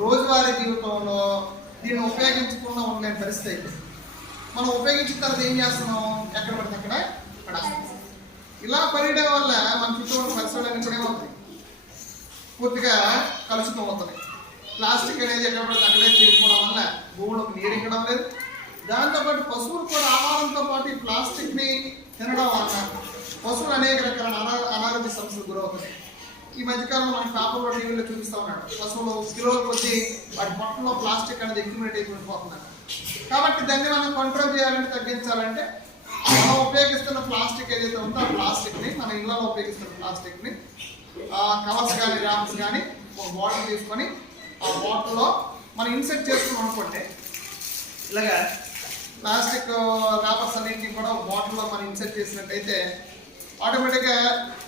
రోజువారీ జీవితంలో దీన్ని ఉపయోగించకుండా ఉండలేని పరిస్థితి అయితే మనం ఉపయోగించిన తర్వాత ఏం చేస్తున్నాం, ఎక్కడ పడితే అక్కడ పడేస్తున్నాం. ఇలా పడేయడం వల్ల మన చుట్టూ ఉన్న పరిసరాలన్నీ కూడా ఏమవుతాయి, పూర్తిగా కలుషితం అవుతుంది. ప్లాస్టిక్ అనేది ఎక్కడ పడితే అక్కడే చేరుకోవడం వల్ల భూములకు నీరు ఎక్కడం లేదు. దాంతోపాటు పశువులు కూడా ఆహారంతో పాటు ఈ ప్లాస్టిక్ని తినడం వల్ల పశువులు అనేక రకాల అనారోగ్య సమస్యలు గురవుతున్నాయి. ఈ మధ్యకాలంలో మన పేపర్లో టీవీలో చూపిస్తూ ఉన్నాడు, పశువులు కిలోల కొద్దీ వాటి పొట్టలో ప్లాస్టిక్ అనేది అక్యుమిలేట్ అయిపోతున్నాడు. కాబట్టి దాన్ని మనం కంట్రోల్ చేయాలంటే, తగ్గించాలంటే మనం ఉపయోగిస్తున్న ప్లాస్టిక్ ఏదైతే ఉందో ఆ ప్లాస్టిక్ని, మన ఇళ్లలో ఉపయోగిస్తున్న ప్లాస్టిక్ని కవర్స్ కానీ ర్యాప్స్ కానీ ఒక బాటిల్ తీసుకొని ఆ బాటిల్లో మనం ఇన్సెట్ చేసుకున్నాం అనుకోండి, ఇలాగా ప్లాస్టిక్ ర్యాపర్స్ అన్నింటినీ కూడా ఒక బాటిల్లో మనం ఇన్సెట్ చేసినట్టయితే ఆటోమేటిక్గా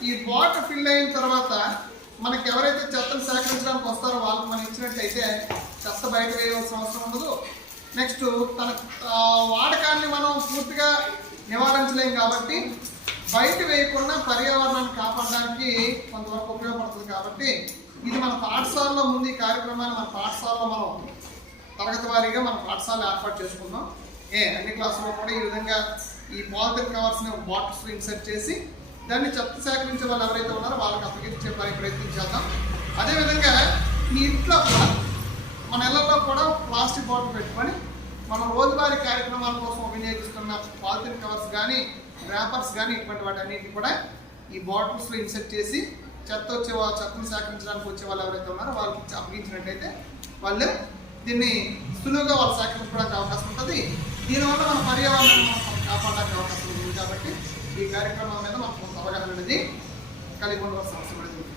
ఈ బాటిల్ ఫిల్ అయిన తర్వాత మనకి ఎవరైతే చెత్తను సేకరించడానికి వస్తారో వాళ్ళకి మనం ఇచ్చినట్టయితే చెత్త బయట వేయవలసిన అవసరం ఉండదు. నెక్స్ట్ తన వాడకాన్ని మనం పూర్తిగా నివారించలేం కాబట్టి బయట వేయకుండా పర్యావరణాన్ని కాపాడడానికి కొంతవరకు ఉపయోగపడుతుంది. కాబట్టి ఇది మన పాఠశాలలో ముందు ఈ కార్యక్రమాన్ని మన పాఠశాలలో మనం తరగతి వారీగా మన పాఠశాల ఏర్పాటు చేసుకుందాం. అన్ని క్లాసుల్లో కూడా ఈ విధంగా ఈ పాలిథిన్ కవర్స్ని బాటిల్స్లో ఇన్సర్ట్ చేసి దాన్ని చెత్త సేకరించే వాళ్ళు ఎవరైతే ఉన్నారో వాళ్ళకి అప్పగించే ప్రయత్నం చేద్దాం. అదేవిధంగా మీ ఇంట్లో కూడా మన ఇళ్లలో కూడా ప్లాస్టిక్ బాటిల్ పెట్టుకొని మనం రోజువారీ కార్యక్రమాల కోసం వినియోగిస్తున్న పాలిథిన్ కవర్స్ కానీ ర్యాపర్స్ కానీ ఇటువంటి వాటి అన్నింటినీ కూడా ఈ బాటిల్స్లో ఇన్సర్ట్ చేసి చెత్తను సేకరించడానికి వచ్చే వాళ్ళు ఎవరైతే ఉన్నారో వాళ్ళకి అప్పగించినట్టయితే వాళ్ళు దీన్ని సులువుగా వాళ్ళు సేకరించడానికి అవకాశం ఉంటుంది. దీనివల్ల మన పర్యావరణాన్ని మనం కాపాడడానికి అవకాశం ఉంది. కాబట్టి ఈ కార్యక్రమం మీద మనకు అవగాహన అనేది కలిగి ఉండవలసిన అవసరం పడుతుంది.